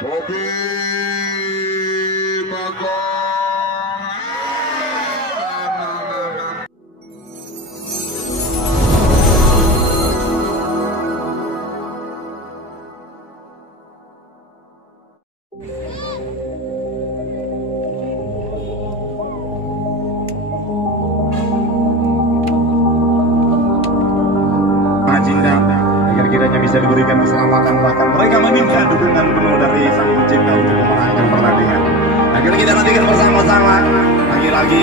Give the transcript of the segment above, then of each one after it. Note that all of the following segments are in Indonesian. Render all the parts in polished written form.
Bobi Bagong. Kiranya bisa diberikan keselamatan, bahkan mereka meminta dukungan penuh dari Sang Pencipta untuk memenangkan pertandingan. Akhirnya kita nantikan bersama-sama lagi-lagi.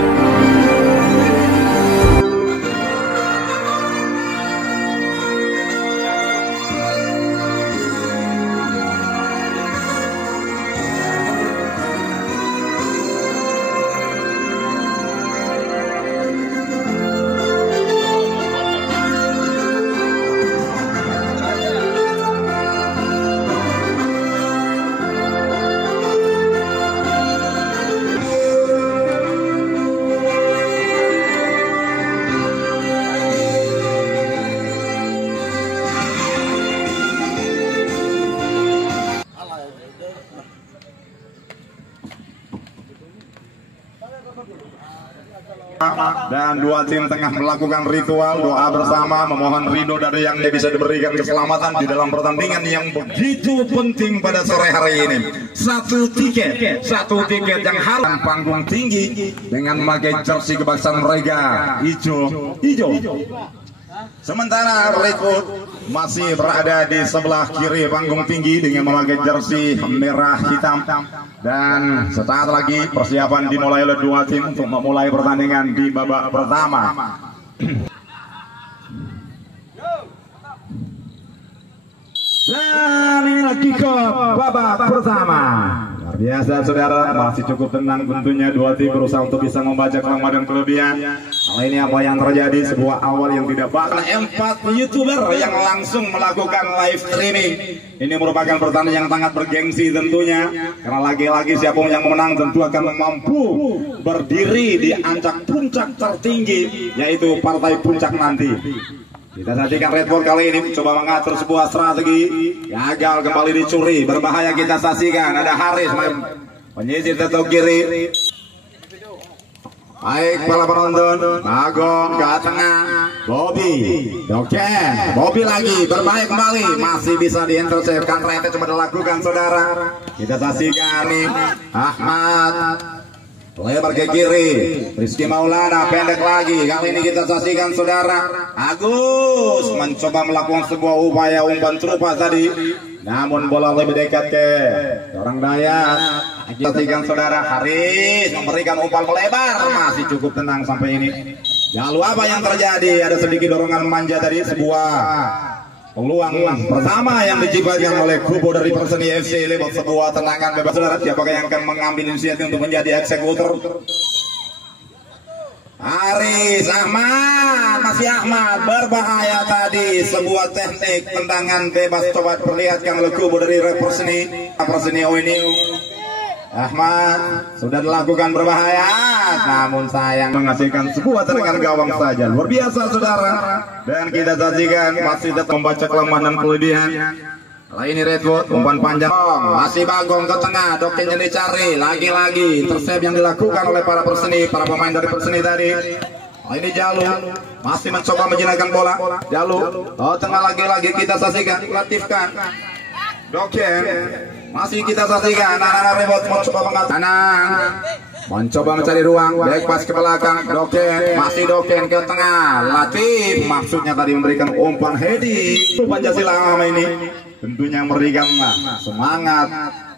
Dan dua tim tengah melakukan ritual doa bersama, memohon ridho dari yang bisa diberikan keselamatan di dalam pertandingan yang begitu penting pada sore hari ini. Satu tiket yang harus panggung tinggi dengan memakai jersey kebangsaan mereka hijau. Sementara rekrut masih berada di sebelah kiri panggung tinggi dengan memakai jersey merah hitam. Dan sesaat lagi persiapan dimulai oleh dua tim untuk memulai pertandingan di babak pertama. Dan inilah kick off babak pertama. Luar biasa saudara, masih cukup tenang tentunya. Dua tim berusaha untuk bisa membaca kelemahan dan kelebihan. Hal ini apa yang terjadi, sebuah awal yang tidak bakal. 4 YouTuber yang langsung melakukan live streaming. Ini merupakan pertandingan yang sangat bergengsi tentunya, karena lagi-lagi siapapun yang menang tentu akan mampu berdiri di ancak puncak tertinggi, yaitu partai puncak nanti. Kita saksikan Redford kali ini coba mengatur sebuah strategi, gagal kembali dicuri, berbahaya. Kita saksikan ada Haris menyisir ke kiri. Baik para penonton, Bagong ke tengah, Bobi, Bobi lagi berbahaya kembali, masih bisa diintercept. Kan ternyata cuma dilakukan saudara. Kita saksikan nih Ahmad lebar ke kiri, Rizky Maulana pendek lagi. Kali ini kita saksikan saudara, Agus mencoba melakukan sebuah upaya umpan serupa tadi, namun bola lebih dekat ke orang Dayak. Kita saksikan saudara, Haris memberikan umpan melebar, masih cukup tenang sampai ini. Lalu apa yang terjadi? Ada sedikit dorongan manja tadi, sebuah peluang pertama yang diciptakan oleh kubu dari Perseni FC lewat sebuah tendangan bebas saudara. Siapakah yang akan mengambil inisiatif untuk menjadi eksekutor? Haris Ahmad, masih Ahmad, berbahaya tadi. Sebuah teknik tendangan bebas coba perlihatkan oleh kubu dari Perseni ini. Ahmad sudah dilakukan berbahaya, namun sayang menghasilkan sebuah tendangan gawang saja. Luar biasa saudara. Dan kita saksikan masih tetap membaca kelemahan dan kelebihan. Kali ini Redwood umpan panjang, masih Bagong ke tengah, Doken yang dicari. Lagi-lagi intercept yang dilakukan oleh para pemain dari Perseni tadi. Ini Jalu masih mencoba menjinakkan bola. Jalu tengah, lagi-lagi kita saksikan Latifkan. Doken masih kita saksikan, anak-anak Redwood mencoba mencari ruang, back pass ke belakang. Doken, masih Doken ke tengah. Latif maksudnya tadi memberikan umpan heading. Pancasila ini tentunya memberikan semangat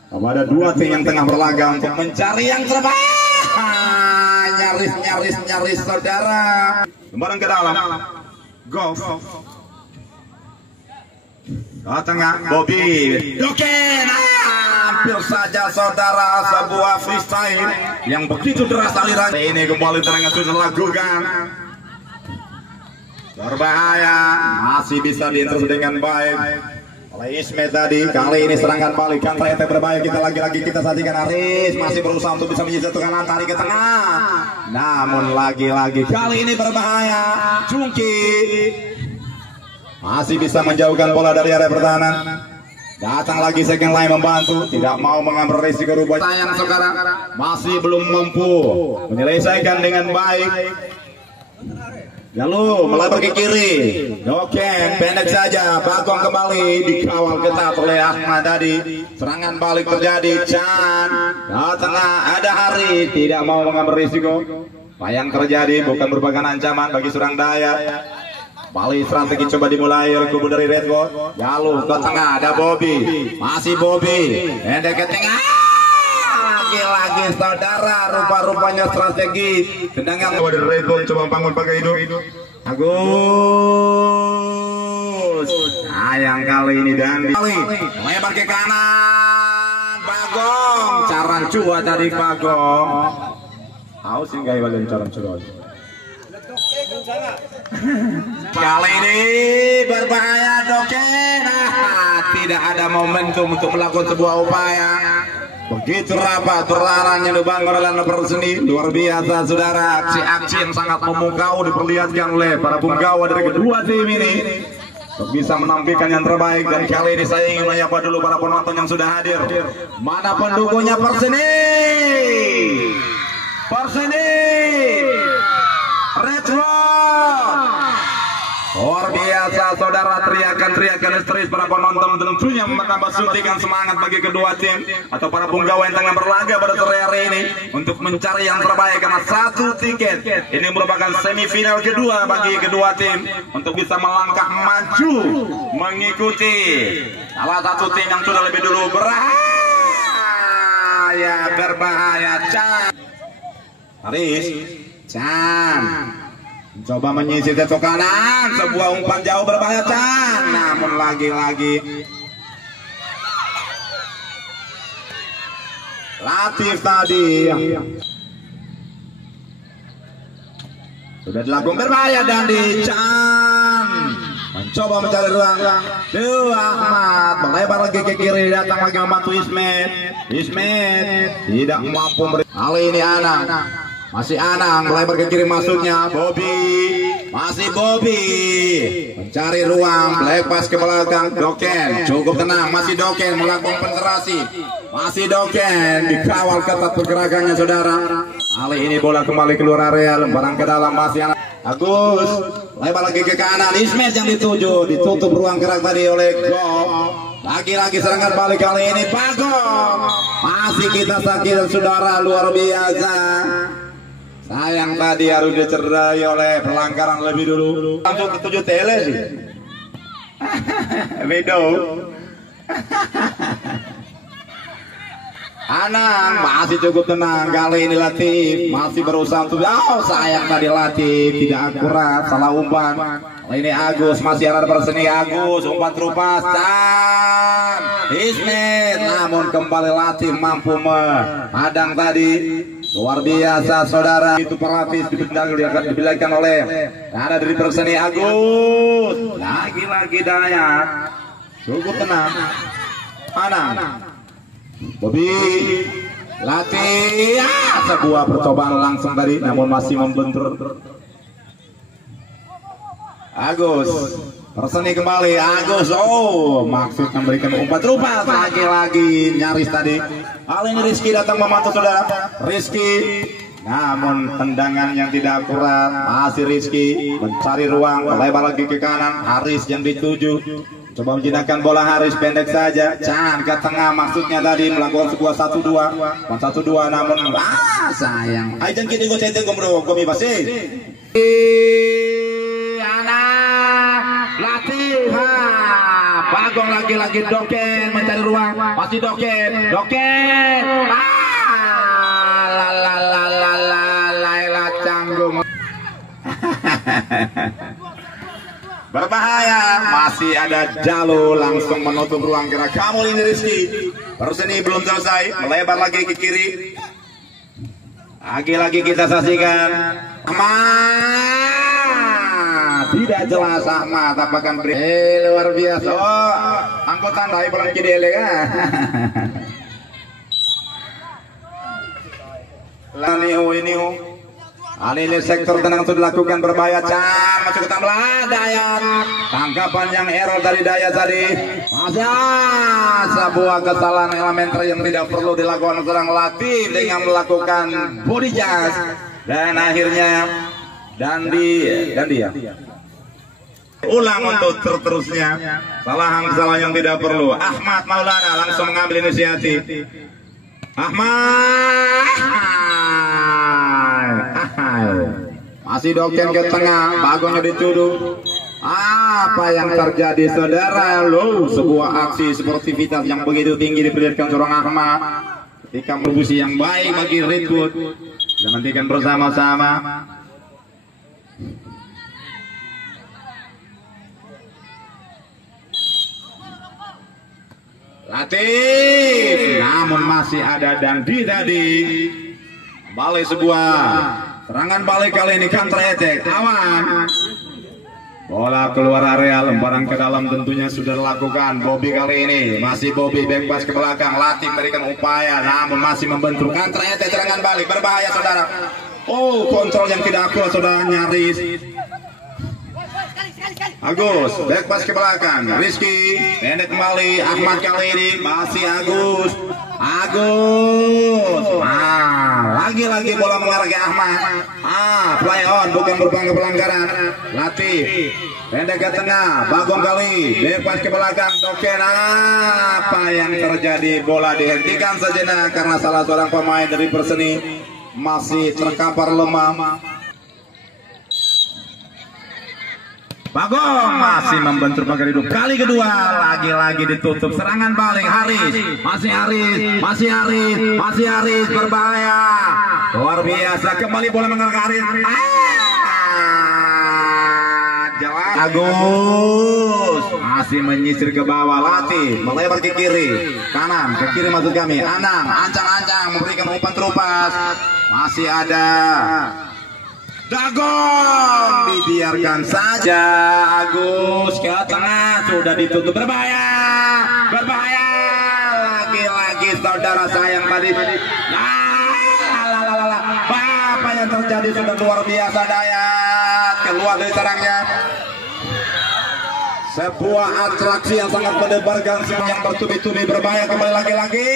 kepada dua tim yang tengah berlaga untuk mencari yang terbaik. Nyaris saudara. Lembaran ke dalam. Go. Ke tengah, Bobi. Doken, hampir saja saudara, sebuah freestyle yang begitu deras aliran. Ini kembali tendangan sudah dilakukan. Berbahaya, masih bisa diintercept dengan baik oleh Ismet tadi. Kali ini serangan balik kan ternyata berbahaya. Kita lagi-lagi kita saksikan Haris masih berusaha untuk bisa menyisihkan tarik ke tengah, namun lagi-lagi kali ini berbahaya. Cungki masih bisa menjauhkan bola dari area pertahanan. Datang lagi second line membantu, tidak mau mengambil risiko rubah. Sayang sekarang masih belum mampu menyelesaikan dengan baik. Lalu melebar ke kiri, Doken pendek saja, Bagong kembali dikawal ketat oleh Ahmad tadi. Serangan balik terjadi, Chan tengah ada Hari tidak mau mengambil risiko. Apa yang terjadi bukan merupakan ancaman bagi Surang Daya. Balik strategi coba dimulai oleh kubu dari Red Bull. Lalu ke tengah ada Bobby, masih Bobby pendek ke tengah. Lagi-lagi saudara, rupa-rupanya strategi tendangan dari Red Bull coba bangun pakai hidup. Agus sayang kali ini dan lebar ke kanan Bagong, caran cua dari Bagong. Tahu sih gaya bagian caran cua. Kali ini berbahaya Doken. Tidak ada momentum untuk melakukan sebuah upaya. Begitu rapat perlahan yang dibangun oleh nomor seni, luar biasa saudara. Aksi-aksi yang sangat memukau diperlihatkan oleh para punggawa dari kedua tim ini untuk bisa menampilkan yang terbaik. Dan kali ini saya ingin menyapa dulu para penonton yang sudah hadir. Mana pendukungnya Perseni? Perseni Red Bull. Luar biasa saudara, teriakan-teriakan histeris para penonton tentunya menambah suntikan semangat bagi kedua tim atau para punggawa yang tengah berlaga pada sore hari ini untuk mencari yang terbaik, karena satu tiket ini merupakan semifinal kedua bagi kedua tim untuk bisa melangkah maju mengikuti salah satu tim yang sudah lebih dulu berbahaya. Chan Haris Chan coba menyisir ke kanan, sebuah umpan jauh berbahaya Chan, namun lagi-lagi Latif tadi sudah dilakukan berbahaya dan di Chan mencoba mencari ruang. Ahmad melebar lagi ke kiri, datang lagi membantu Ismet tidak mampu kali ini Anang. Masih Anang melebar ke kiri masuknya Bobby, masih Bobby mencari ruang, black pass ke belakang. Doken cukup tenang, masih Doken melakukan penetrasi, masih Doken dikawal ketat pergerakannya saudara. Kali ini bola kembali keluar area, lembaran ke dalam, masih Agus lebar lagi ke kanan. Ismet yang dituju, ditutup ruang gerak tadi oleh Gop. Lagi-lagi serangan balik kali ini Bagong, masih kita sakit saudara, luar biasa. Sayang tadi harus dicerai oleh pelanggaran lebih dulu. Langsung ketujuh tele sih. Bedo. Anang masih cukup tenang, kali ini Latif masih berusaha untuk sayang tadi Latif tidak akurat, salah umpan. Ini Agus masih ada Perseni, Agus umpan terupas dan Ismet, namun kembali Latif mampu menghadang tadi. Luar biasa saudara, itu pelapis dibilangkan oleh ada dari Perseni. Agus lagi-lagi Daya cukup tenang. Anang Bobby Latih sebuah percobaan langsung tadi, namun masih membentur. Agus Perseni kembali, Agus maksud memberikan umpan terupas, lagi-lagi nyaris tadi. Hal ini Rizky datang membantu saudara. Rizky namun tendangan yang tidak akurat, masih Rizky mencari ruang, melebar lagi ke kanan. Haris yang dituju, coba menjinakkan bola. Haris pendek saja, Chan ke tengah maksudnya tadi melakukan sebuah 1-2, namun sayang. Ayo kita go setting bro, kami pasti. Latif Bagong lagi-lagi Doken mencari ruang, masih Doken Laila canggung. Berbahaya, masih ada Jalo langsung menutup ruang gerak. Kamu ini Rizky. Perseni belum selesai, melebar lagi ke kiri. Lagi-lagi kita saksikan tidak jelas Ahmad apakah luar biasa. Angkutan dari pelan kidele kan. Laniu ini Alih-alih sektor tenang sudah dilakukan berbahaya. Can masuk ke tambelan Dayat. Tangkapan yang error dari Dayat tadi. Masih sebuah kesalahan elementer yang tidak perlu dilakukan seorang Latif dengan melakukan body jazz. Dan akhirnya Dandi ulang untuk terusnya. Kesalahan yang tidak perlu. Ahmad Maulana langsung mengambil inisiatif. Ahmad masih Doken ke tengah, Bagongnya dituduh. Apa yang terjadi saudara? Sebuah aksi sportivitas yang begitu tinggi diperlihatkan seorang Ahmad ketika kontribusi yang baik bagi Redwood. Dan nantikan bersama-sama. Latif, namun masih ada Dandi tadi. Balik sebuah serangan balik kali ini counter attack. Awan. Bola keluar area, lemparan ke dalam tentunya sudah dilakukan. Bobby kali ini masih Bobby back pass ke belakang. Latif memberikan upaya, namun masih membentur counter attack. Serangan balik berbahaya saudara. Kontrol yang tidak akurat sudah nyaris. Agus, back pass ke belakang. Rizky, pendek kembali. Ahmad kali ini masih Agus. Lagi-lagi bola mengarah ke Ahmad. Play on, bukan merupakan pelanggaran. Latif, pendek ke tengah. Bagong kali, back pass ke belakang. Doken, apa yang terjadi? Bola dihentikan sejenak karena salah seorang pemain dari Perseni masih terkapar lemah. Bagong masih membentur pagar hidup kali kedua, lagi-lagi ditutup serangan balik. Haris, masih Haris berbahaya, luar biasa. Kembali bola mengarah ke Haris. Agus masih menyisir ke bawah. Latif melebar ke kiri, kanan ke kiri maksud kami. Anang ancang-ancang memberikan umpan terupas. Masih ada Dagong, dibiarkan saja. Agus ke tengah, sudah ditutup. Berbahaya. Lagi-lagi saudara sayang tadi. Apa yang terjadi sudah luar biasa. Dayat keluar dari sarangnya. Sebuah atraksi yang sangat mendebarkan, yang bertubi-tubi berbahaya. Kembali lagi-lagi.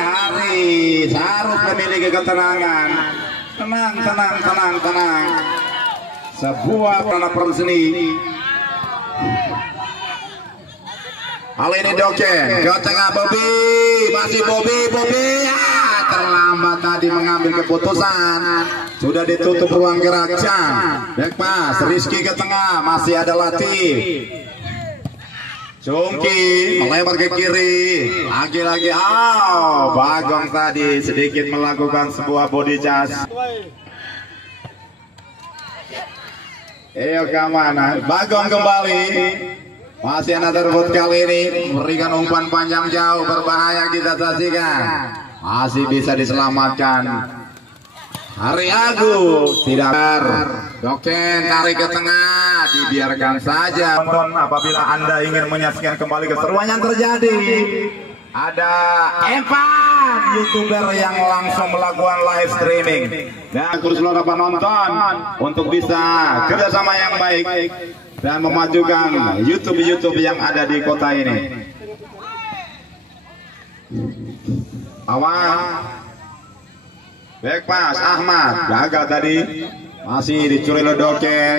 Haris harus memiliki ketenangan. Tenang. Sebuah anak Perseni. Hal ini Doken ke tengah. Bobby, masih Bobby. Terlambat tadi mengambil keputusan. Sudah ditutup ruang gerak. Back pass, Rizky ke tengah. Masih ada Latif. Cungki melebar ke kiri. Lagi-lagi Bagong tadi sedikit melakukan sebuah body charge. Kemana? Bagong kembali. Masih another vote kali ini. Memberikan umpan panjang jauh berbahaya, kita saksikan. Masih bisa diselamatkan. Hari Agus tidak. Doken tarik ke tengah, dibiarkan saja. Tonton apabila Anda ingin menyaksikan kembali keseruan yang terjadi. Ada 4 YouTuber yang langsung melakukan live streaming. Dan terus seluruh penonton untuk bisa kerjasama yang baik dan memajukan YouTube yang ada di kota ini. Awal back pass Ahmad gagal tadi. Masih dicuri oleh Doken.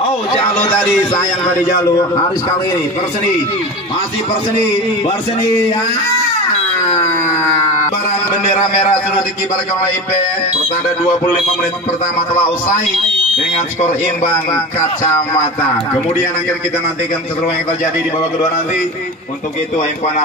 Jalu tadi, sayang tadi Jalu. Haris kali ini Perseni. Masih Perseni. Barang bendera merah sudah dikibarkan oleh IP. Pertanda 25 menit pertama telah usai dengan skor imbang kacamata. Kemudian akan kita nantikan keseruan yang terjadi di babak kedua nanti. Untuk itu Impana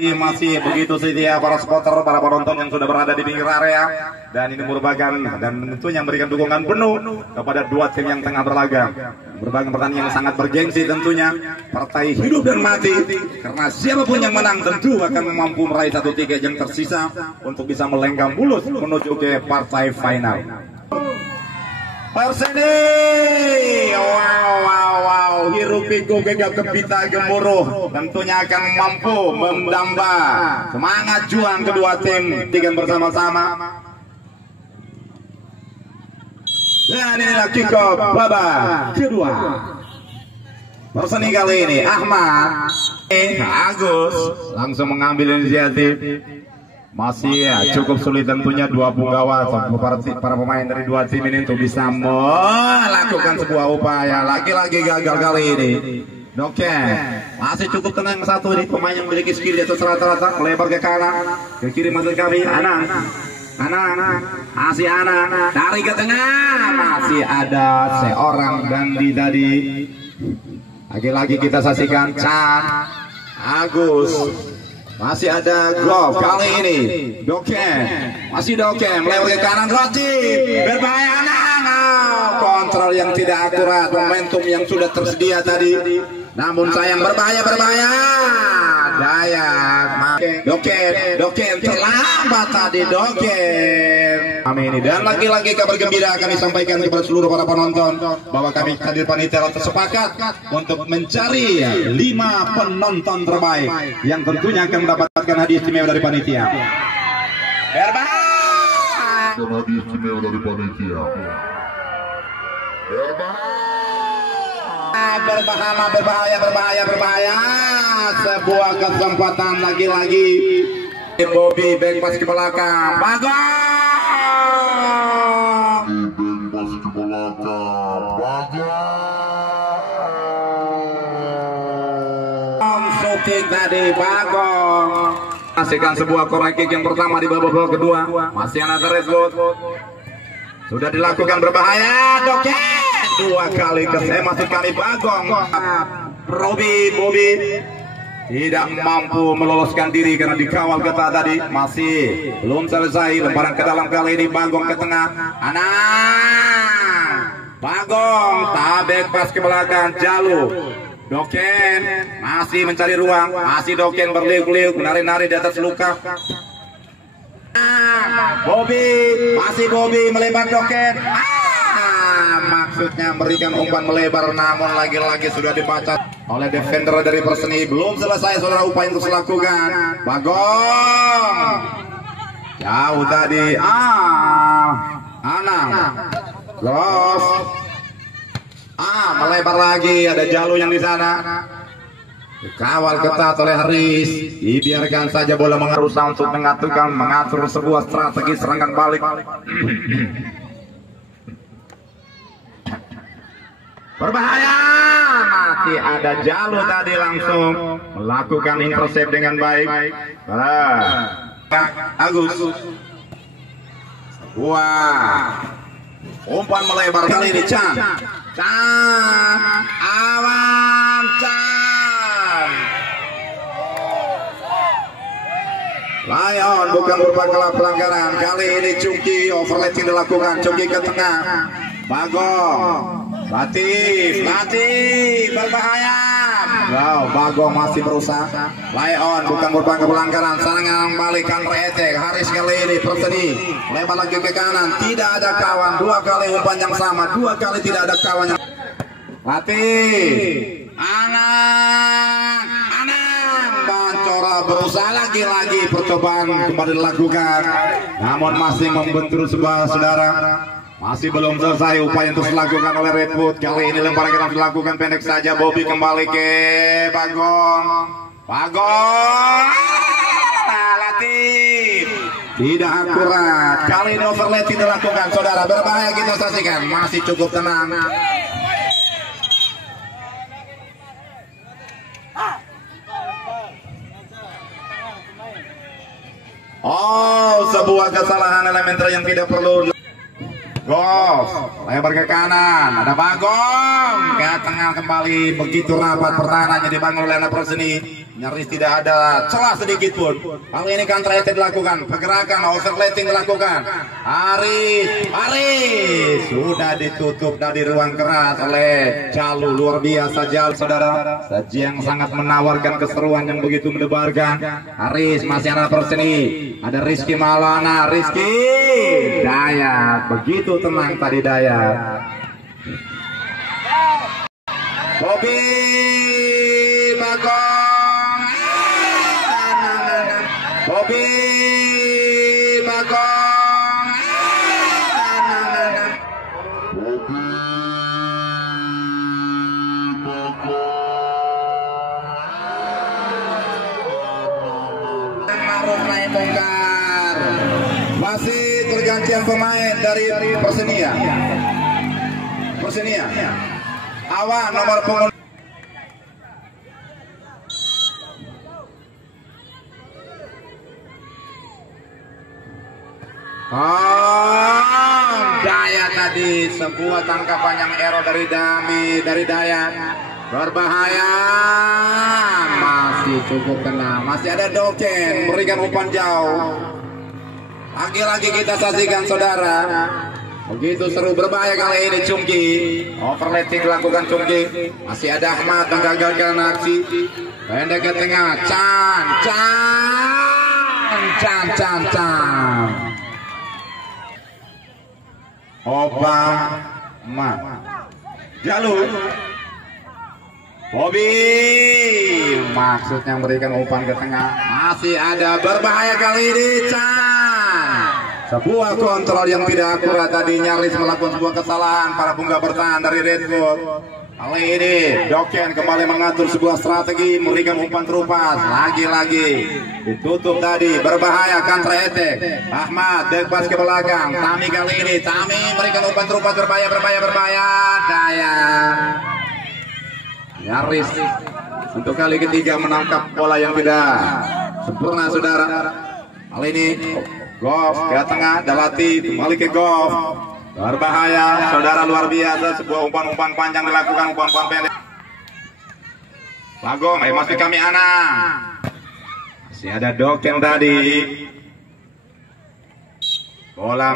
masih begitu setia para supporter, para penonton yang sudah berada di pinggir area, dan ini merupakan dan tentunya memberikan dukungan penuh kepada dua tim yang tengah berlaga. Merupakan pertandingan yang sangat bergengsi tentunya, partai hidup dan mati, karena siapapun yang menang tentu akan mampu meraih 1 tiket yang tersisa untuk bisa melenggang mulus menuju ke partai final. Perseni. Wow, hiruk pikuk gegap gempita gemuruh tentunya akan mampu menambah semangat juang kedua tim dengan bersama-sama. Dan inilah kick off babak kedua. Perseni kali ini Ahmad Agus langsung mengambil inisiatif. Masih ya, cukup sulit tentunya dua punggawa para pemain dari dua tim ini untuk bisa melakukan sebuah upaya. Lagi-lagi gagal kali ini. Oke, masih cukup tenang satu ini pemain yang memiliki skill di atas rata-rata. Lebar ke kanan, ke kiri masuk kami Anang, masih Anang dari ke tengah, masih ada seorang Dandi tadi. Lagi-lagi kita saksikan Chan Agus. Masih ada Glove kali ini. Doken. Masih Doken. Melewati kanan Roti. Berbahaya Anang. Kontrol yang tidak akurat. Momentum yang sudah tersedia tadi. Namun sayang berbahaya. Dayak. Doken terlambat tadi Doken. Amin. Dan lagi-lagi kabar gembira kami sampaikan kepada seluruh para penonton bahwa kami hadir panitia tersepakat untuk mencari 5 penonton terbaik yang tentunya akan mendapatkan hadiah istimewa dari panitia. Berbahaya. Sebuah kesempatan lagi-lagi. Bobby back pas ke belakang. Shooting tadi Bagong. Kasihkan sebuah corner kick yang pertama di babak kedua. Masih ada Reswood. Sudah dilakukan berbahaya. Doken. 2 kali masuk kali Bagong. Bobby tidak mampu meloloskan diri karena dikawal ketat tadi. Masih belum selesai lemparan ke dalam kali ini. Bagong ke tengah. Bagong tabek pas ke belakang Jalu. Doken masih mencari ruang. Masih Doken berliuk-liuk menari-nari di atas luka. Bobby melebar Doken. Maksudnya memberikan umpan melebar, namun lagi-lagi sudah dibaca oleh defender dari Perseni. Belum selesai saudara upaya yang terus lakukan. Bagong jauh tadi. Anang los. Melebar lagi. Ada Jalu yang di sana. Dikawal ketat oleh Haris. Dibiarkan saja bola berusaha untuk mengatur sebuah strategi serangan balik. Berbahaya. Masih ada Jalu tadi langsung melakukan intercept dengan baik. Agus. Wah. Umpan melebar kali ini Chan. Awan Chan. Lion bukan merupakan pelanggaran. Kali ini Cungki overlapping dilakukan. Cungki ke tengah. Bagong. Latif berbahaya. Wow, Bagong masih berusaha. Lion bukan merupakan pelanggaran. Serangan balik counter attack. Haris kali ini Perseni lebar lagi ke kanan. Tidak ada kawan. 2 kali umpan yang sama. 2 kali tidak ada kawan. Latif. Anang Bancora berusaha lagi percobaan kembali dilakukan. Namun masih membentur sebuah saudara. Masih belum selesai upaya untuk dilakukan oleh Redwood. Kali ini lemparan akan dilakukan pendek saja. Bobby kembali ke Bagong. Latif. Tidak akurat. Kali ini overlapping dilakukan saudara. Berbahaya kita saksikan. Masih cukup tenang. Sebuah kesalahan elementer yang tidak perlu. Golf, lebar ke kanan, ada Bagong ke tengah kembali. Begitu rapat pertahanannya dibangun oleh anak Perseni. Nyaris tidak ada celah sedikit pun. Kali ini counter attack dilakukan, pergerakan overlapping dilakukan. Haris sudah ditutup dari ruang keras oleh Jalu. Luar biasa Jalu saudara. Saji yang sangat menawarkan keseruan yang begitu mendebarkan. Haris masih anak Perseni. Ada Rizky Maulana. Rizky Dayak begitu begitu tenang tadi Dayat. Bobby Bagong, Bobby Bagong, Maruf naik bongkar. Masih pergantian pemain dari Persenia. Awan nomor punggung. Daya tadi sebuah tangkapan yang error dari Daya. Berbahaya, masih cukup kena, masih ada Doken memberikan umpan jauh. Lagi-lagi kita saksikan saudara, begitu seru, berbahaya kali ini Cungki. Overlapping dilakukan Cungki, masih ada Ahmad yang gagalkan aksi. Pendek ke tengah, Chan. Obama jalur Bobby maksudnya memberikan umpan ke tengah, masih ada, berbahaya kali ini Chan. Sebuah kontrol yang tidak akurat tadi, nyaris melakukan sebuah kesalahan para punggawa bertahan dari Redwood. Kali ini Doken kembali mengatur sebuah strategi, memberikan umpan terupas, lagi-lagi ditutup tadi, berbahaya counter attack. Ahmad depas ke belakang, Tami kali ini, Tami memberikan umpan terupas, berbahaya. Daya nyaris untuk kali ketiga menangkap bola yang tidak sempurna saudara. Kali ini Goff ke tengah, Dalati kembali ke Goff, berbahaya saudara, luar biasa. Sebuah umpan panjang dilakukan, umpan pendek. Bagong, masih kami Anang, masih ada Doken tadi, bola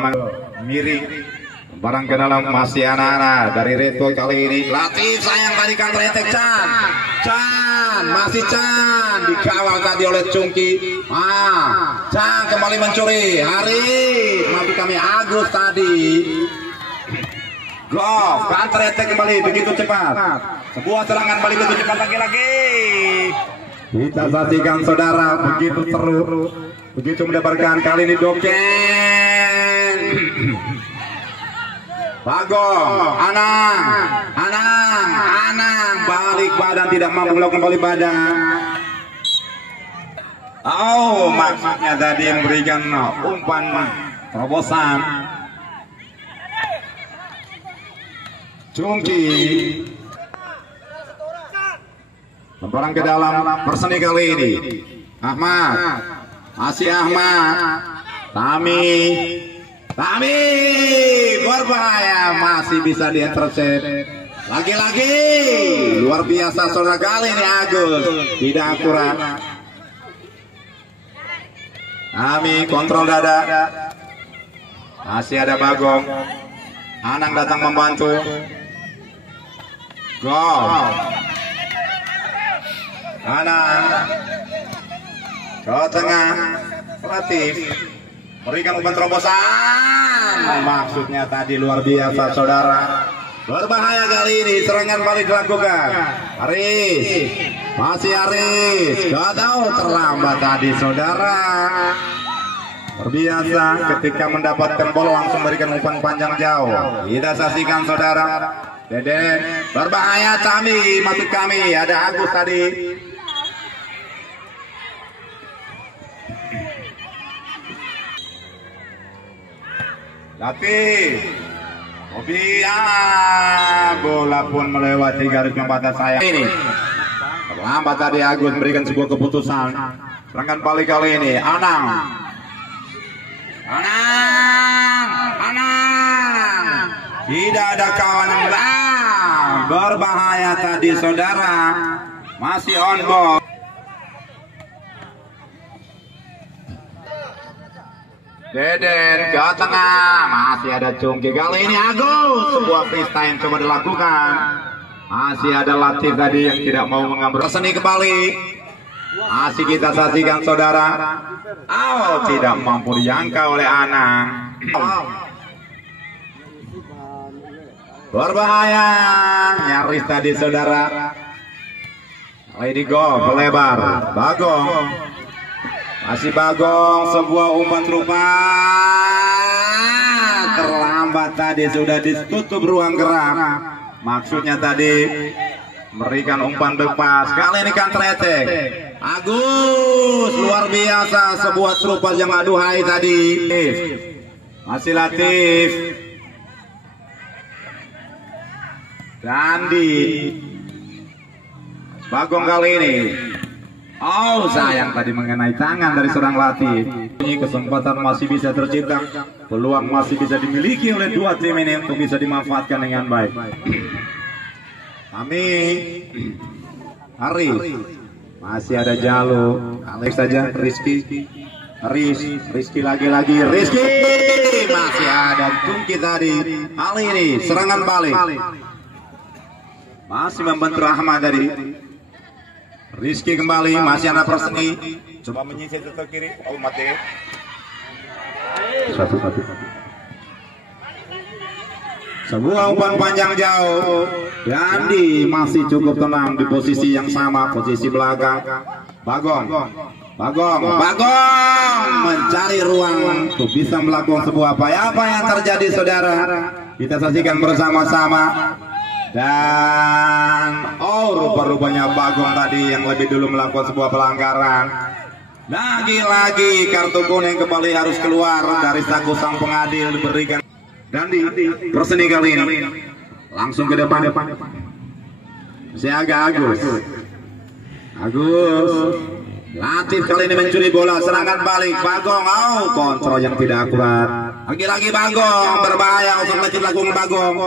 miring barang ke dalam, masih anak-anak dari Redwood kali ini. Latif sayang tadi counter attack Chan, masih Chan dikawal tadi oleh Cungki. Chan kembali mencuri, Hari maafkan kami Agus tadi. Goff counter attack kembali begitu cepat, sebuah serangan balik begitu cepat lagi. Kita saksikan saudara, begitu seru, begitu mendapatkan kali ini Doken. Bagong, Anang balik badan, tidak mampu melakukan balik badan. Maksudnya tadi memberikan umpan terobosan. Cungki lemparan ke dalam Perseni kali ini. Ahmad, masih Ahmad, Tami berbahaya, masih bisa di-intercept. Lagi-lagi luar biasa saudara, kali ini Agus tidak akurat. Tami kontrol dada, masih ada Bagong. Anang datang membantu. Gol. Anang ke tengah, Latif berikan umpan terobosan. Maksudnya tadi luar biasa saudara, berbahaya kali ini, serangan balik dilakukan. Aris, masih Aris, gak tahu terlambat tadi saudara. Luar biasa ketika mendapatkan bola langsung berikan umpan panjang jauh. Kita saksikan saudara, Deden berbahaya, Tami masuk kami, ada Agus tadi. Tapi Bobby, bola pun melewati garis pembatas saya. Ini terlambat tadi Agus memberikan sebuah keputusan. Serangan balik kali ini Anang. Tidak ada kawan yang berbahaya tadi saudara. Masih on ball. Deden ke tengah, masih ada Cungki. Kali ini Agus, sebuah freestyle coba dilakukan. Masih ada Latif tadi yang tidak mau mengambil. Perseni kembali, masih kita saksikan saudara. Tidak mampu dijangka oleh Anang. berbahaya, nyaris tadi saudara. Lady Go melebar, Bagong, masih Bagong, sebuah umpan rupa terlambat tadi, sudah ditutup ruang gerak. Maksudnya tadi memberikan umpan lepas. Kali ini kan tretek. Agus luar biasa, sebuah serupa yang aduhai tadi. Masih Latif, Dandi, Bagong kali ini. Oh sayang tadi mengenai tangan dari seorang Latif. Ini kesempatan masih bisa tercipta, peluang masih bisa dimiliki oleh dua tim ini untuk bisa dimanfaatkan dengan baik. Kami Arif, masih ada Jalo, Alex saja, Rizky, Rizky lagi-lagi, Rizky masih ada Tungki tadi. Kali ini serangan balik, masih membantu Ahmad tadi. Rizky kembali, masih ada Perseni, coba menyisir ke kiri, oh mati. Satu. Sebuah umpan panjang jauh. Dandi masih cukup tenang di posisi yang sama, posisi belakang. Bagong mencari ruang untuk bisa melakukan sebuah apa yang terjadi saudara. Kita saksikan bersama-sama. Dan rupa-rupanya Bagong tadi yang lebih dulu melakukan sebuah pelanggaran. Lagi-lagi kartu kuning kembali harus keluar dari saku sang pengadil, diberikan. Dandi Perseni kali ini langsung ke depan. Masih agak Agus Latif kali ini mencuri bola, serangan balik Bagong, kontrol yang tidak akurat. Lagi-lagi Bagong berbahaya untuk lakukan Bagong.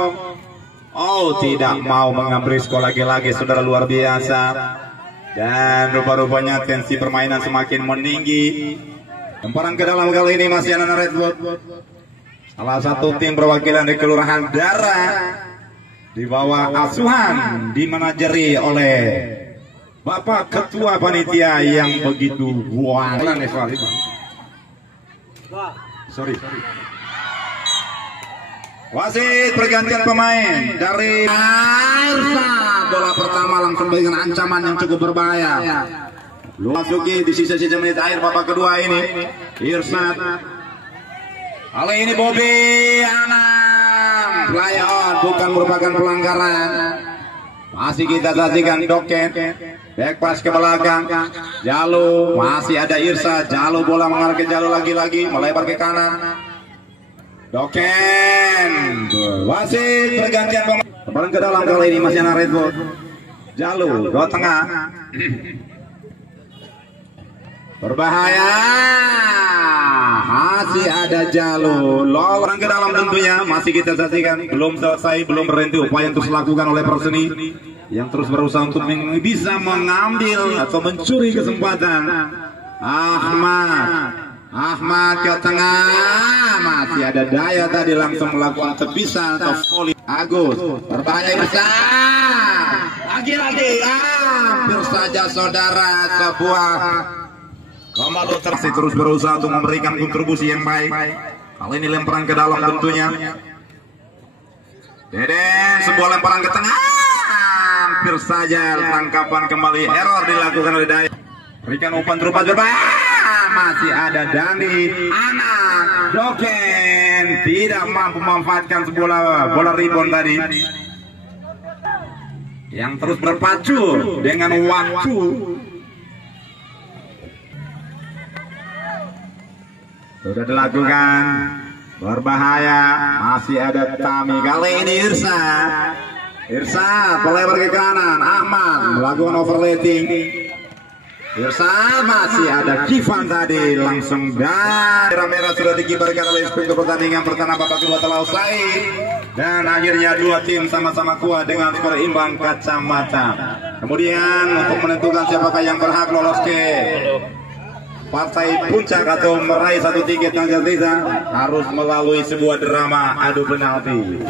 Tidak mau mengambil risiko lagi-lagi saudara, luar biasa. Dan rupa-rupanya tensi permainan semakin meninggi. Lemparan ke dalam kali ini masih anak Redwood, salah satu tim perwakilan di Kelurahan Dara, di bawah asuhan dimanajeri oleh Bapak Ketua Panitia yang begitu buang. Sorry. Wasit pergantian pemain dari Irsa. Bola pertama langsung dengan ancaman yang cukup berbahaya. Masuki di sisa-sisa menit akhir babak kedua ini. Irsa. Kali ini Bobby Anam. Play on, bukan merupakan pelanggaran. Masih kita saksikan Doken. Back pass ke belakang. Jalo, masih ada Irsa. Jalo, bola mengarah ke Jalo lagi-lagi, melebar ke kanan. Doken, wasit pergantian pemain. Lemparan ke dalam kali ini masih anak Redwood. Jalo ke tengah, berbahaya. Masih ada Jalo, lemparan ke dalam tentunya masih kita saksikan. Belum selesai, belum berhenti upaya yang terus dilakukan oleh Perseni yang terus berusaha untuk bisa mengambil atau mencuri kesempatan. Ahmad ke tengah, masih ada Daya tadi langsung melakukan tepisan atau volley. Agus berbahaya besar, lagi-lagi hampir saja saudara, sebuah komando terus berusaha untuk memberikan kontribusi yang baik. Kali ini lemparan ke dalam tentunya. Deden, sebuah lemparan ke tengah, hampir saja tangkapan kembali, error dilakukan oleh Daya. Berikan umpan terupa masih ada Dandi, Anak, Doken tidak mampu memanfaatkan sebuah bola rebound tadi yang terus berpacu dengan waktu. Sudah dilakukan, berbahaya, masih ada Tami. Kali ini Irsa melebar ke kanan, Ahmad melakukan overlapping. Irsa masih ada Kifan tadi langsung, dan merah sudah dikibarkan oleh inspektur pertandingan pertama babak kedua telah usai, dan akhirnya dua tim sama-sama kuat dengan skor imbang kacamata. Kemudian untuk menentukan siapakah yang berhak lolos ke partai puncak atau meraih satu tiket Nazar Riza, harus melalui sebuah drama adu penalti.